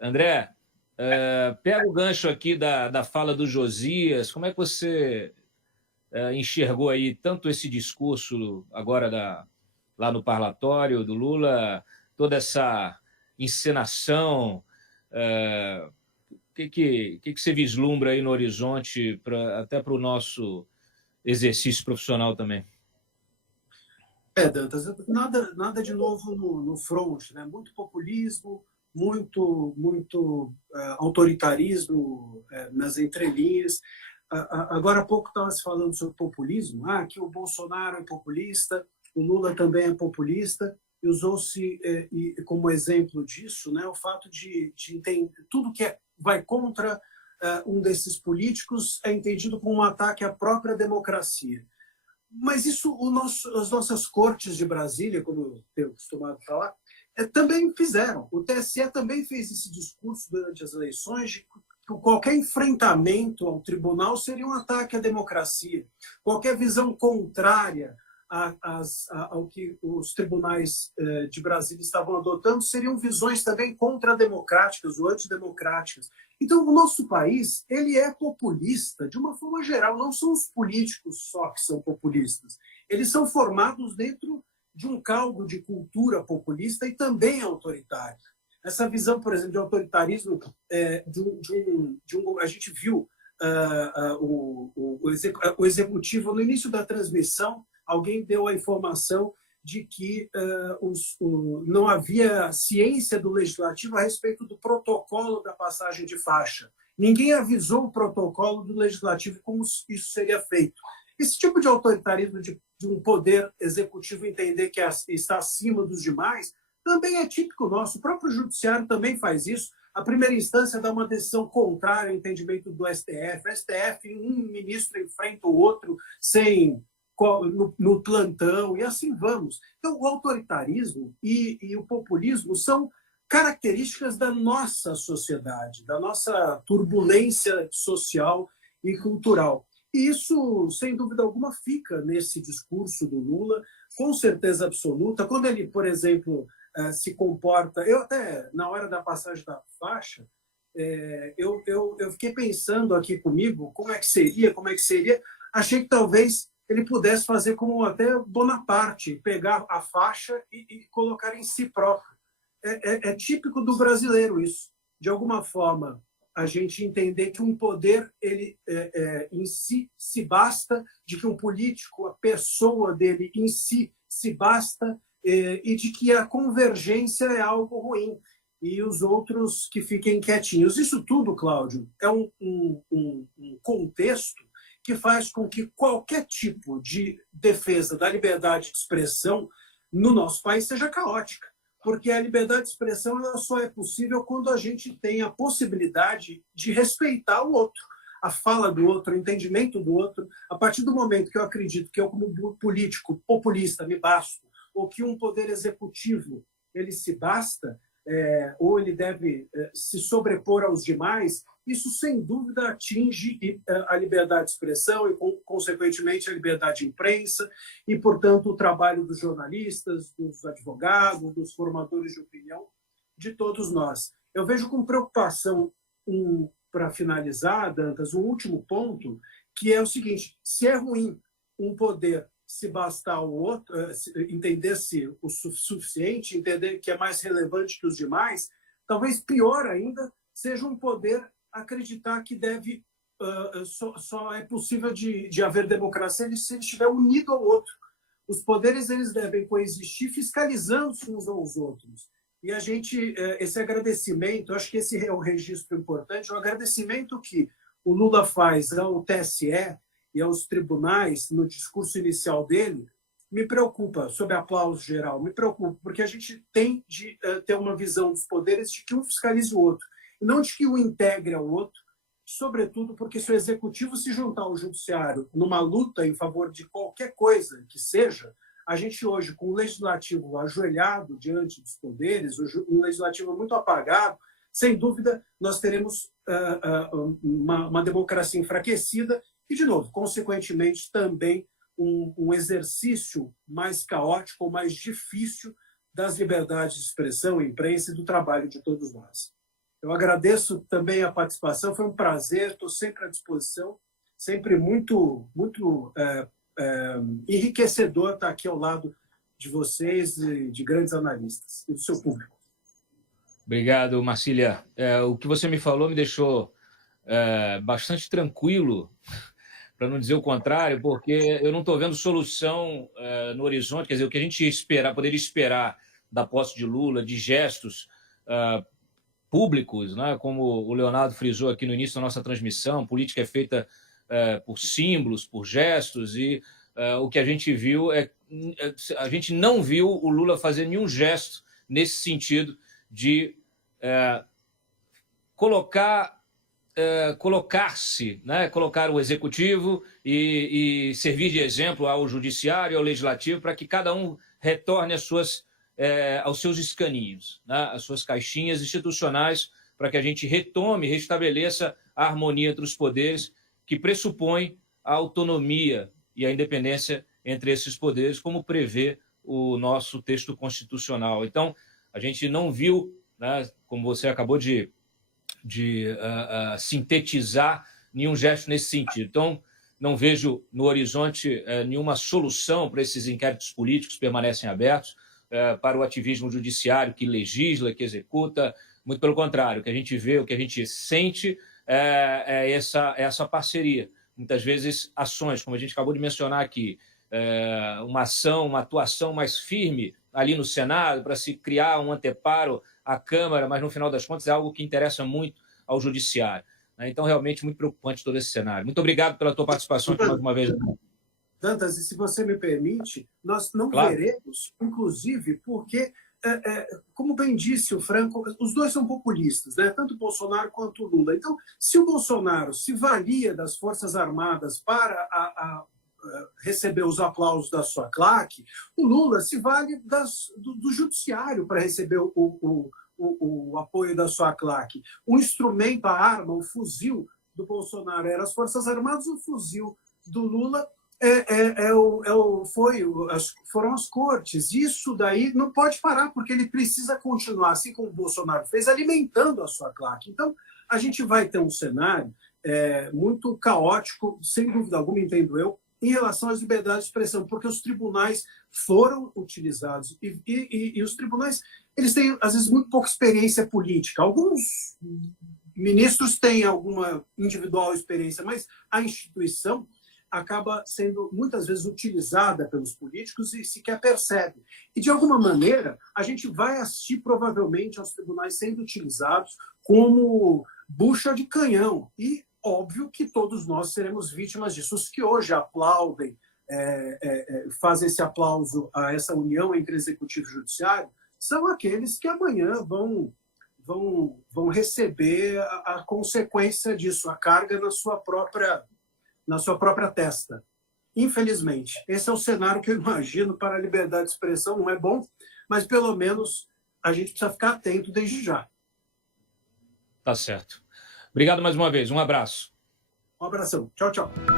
André, pega o gancho aqui da fala do Josias. Como é que você enxergou aí tanto esse discurso agora lá no parlatório do Lula, toda essa encenação? O que você vislumbra aí no horizonte, até para o nosso exercício profissional também? Dantas, nada de novo no front, né? Muito populismo, muito autoritarismo nas entrelinhas. Agora há pouco estava se falando sobre populismo, que o Bolsonaro é populista, o Lula também é populista, e usou-se como exemplo disso, né, o fato de entender tudo que vai contra um desses políticos é entendido como um ataque à própria democracia. Mas isso as nossas cortes de Brasília, como eu tenho costumado falar, também fizeram. O TSE também fez esse discurso durante as eleições de que qualquer enfrentamento ao tribunal seria um ataque à democracia. Qualquer visão contrária ao que os tribunais de Brasília estavam adotando seriam visões também contrademocráticas ou antidemocráticas. Então, o nosso país ele é populista de uma forma geral. Não são os políticos só que são populistas. Eles são formados dentro de um caldo de cultura populista e também autoritária. Essa visão, por exemplo, de autoritarismo, a gente viu o executivo no início da transmissão. Alguém deu a informação de que não havia ciência do legislativo a respeito do protocolo da passagem de faixa. Ninguém avisou o protocolo do legislativo como isso seria feito. Esse tipo de autoritarismo de um poder executivo entender que está acima dos demais também é típico nosso. O próprio judiciário também faz isso. A primeira instância dá uma decisão contrária ao entendimento do STF. O STF, um ministro enfrenta o outro no plantão, e assim vamos. Então, o autoritarismo e o populismo são características da nossa sociedade, da nossa turbulência social e cultural. E isso, sem dúvida alguma, fica nesse discurso do Lula, com certeza absoluta. Quando ele, por exemplo, se comporta... Eu até, na hora da passagem da faixa, eu fiquei pensando aqui comigo como é que seria. Achei que talvez ele pudesse fazer como até Bonaparte, pegar a faixa e colocar em si próprio. É típico do brasileiro isso. De alguma forma, a gente entender que um poder ele em si se basta, de que um político, a pessoa dele em si se basta, e de que a convergência é algo ruim e os outros que fiquem quietinhos. Isso tudo, Cláudio, é um contexto que faz com que qualquer tipo de defesa da liberdade de expressão no nosso país seja caótica, porque a liberdade de expressão ela só é possível quando a gente tem a possibilidade de respeitar o outro, a fala do outro, o entendimento do outro. A partir do momento que eu acredito que eu, como político populista, me basto, ou que um poder executivo ele se basta, ou ele deve se sobrepor aos demais, isso sem dúvida atinge a liberdade de expressão e, consequentemente, a liberdade de imprensa e, portanto, o trabalho dos jornalistas, dos advogados, dos formadores de opinião, de todos nós. Eu vejo com preocupação, para finalizar, Dantas, um último ponto, que é o seguinte: se é ruim um poder se bastar ao outro, entender-se o suficiente, entender que é mais relevante que os demais, talvez pior ainda seja um poder acreditar que deve só é possível de haver democracia se ele estiver unido ao outro. Os poderes eles devem coexistir fiscalizando-se uns aos outros. E a gente, esse agradecimento, eu acho que esse é um registro importante, o agradecimento que o Lula faz ao TSE e aos tribunais no discurso inicial dele, me preocupa, sob aplauso geral, me preocupa, porque a gente tem de ter uma visão dos poderes de que um fiscalize o outro, e não de que um integre ao outro, sobretudo porque se o executivo se juntar ao judiciário numa luta em favor de qualquer coisa que seja, a gente hoje, com o legislativo ajoelhado diante dos poderes, um legislativo muito apagado, sem dúvida, nós teremos uma democracia enfraquecida e, de novo, consequentemente, também um exercício mais caótico, mais difícil das liberdades de expressão, imprensa e do trabalho de todos nós. Eu agradeço também a participação, foi um prazer, estou sempre à disposição, sempre muito, muito enriquecedor estar aqui ao lado de vocês, de grandes analistas e do seu público. Obrigado, Marcília. O que você me falou me deixou bastante tranquilo, para não dizer o contrário, porque eu não estou vendo solução no horizonte. Quer dizer, o que a gente poderia esperar da posse de Lula, de gestos públicos, né? Como o Leonardo frisou aqui no início da nossa transmissão, política é feita por símbolos, por gestos, e o que a gente viu a gente não viu o Lula fazer nenhum gesto nesse sentido de colocar-se, né? Colocar o executivo e servir de exemplo ao judiciário, ao legislativo, para que cada um retorne aos seus escaninhos, né? Às suas caixinhas institucionais, para que a gente retome, restabeleça a harmonia entre os poderes, que pressupõe a autonomia e a independência entre esses poderes, como prevê o nosso texto constitucional. Então, a gente não viu, né, como você acabou de sintetizar, nenhum gesto nesse sentido. Então, não vejo no horizonte nenhuma solução para esses inquéritos políticos que permanecem abertos, para o ativismo judiciário que legisla, que executa. Muito pelo contrário, o que a gente vê, o que a gente sente é essa parceria. Muitas vezes, ações, como a gente acabou de mencionar aqui, uma ação, uma atuação mais firme ali no Senado para se criar um anteparo à Câmara, mas no final das contas é algo que interessa muito ao Judiciário. Então, realmente, muito preocupante todo esse cenário. Muito obrigado pela tua participação aqui mais uma vez. Dantas, e se você me permite, nós não veremos, inclusive, porque, como bem disse o Franco, os dois são populistas, né? Tanto o Bolsonaro quanto o Lula. Então, se o Bolsonaro se valia das Forças Armadas para receber os aplausos da sua claque, o Lula se vale do judiciário para receber o apoio da sua claque. O instrumento, a arma, o fuzil do Bolsonaro eram as Forças Armadas, o fuzil do Lula foram as cortes. Isso daí não pode parar, porque ele precisa continuar, assim como o Bolsonaro fez, alimentando a sua claque. Então, a gente vai ter um cenário muito caótico, sem dúvida alguma, entendo eu, em relação às liberdades de expressão, porque os tribunais foram utilizados e os tribunais, eles têm, às vezes, muito pouca experiência política. Alguns ministros têm alguma individual experiência, mas a instituição acaba sendo, muitas vezes, utilizada pelos políticos e sequer percebe. E, de alguma maneira, a gente vai assistir, provavelmente, aos tribunais sendo utilizados como bucha de canhão. E óbvio que todos nós seremos vítimas disso. Os que hoje aplaudem, fazem esse aplauso a essa união entre executivo e judiciário, são aqueles que amanhã vão receber a consequência disso, a carga na sua própria testa. Infelizmente, esse é o cenário que eu imagino para a liberdade de expressão. Não é bom, mas pelo menos a gente precisa ficar atento desde já. Tá certo. Obrigado mais uma vez. Um abraço. Um abração. Tchau, tchau.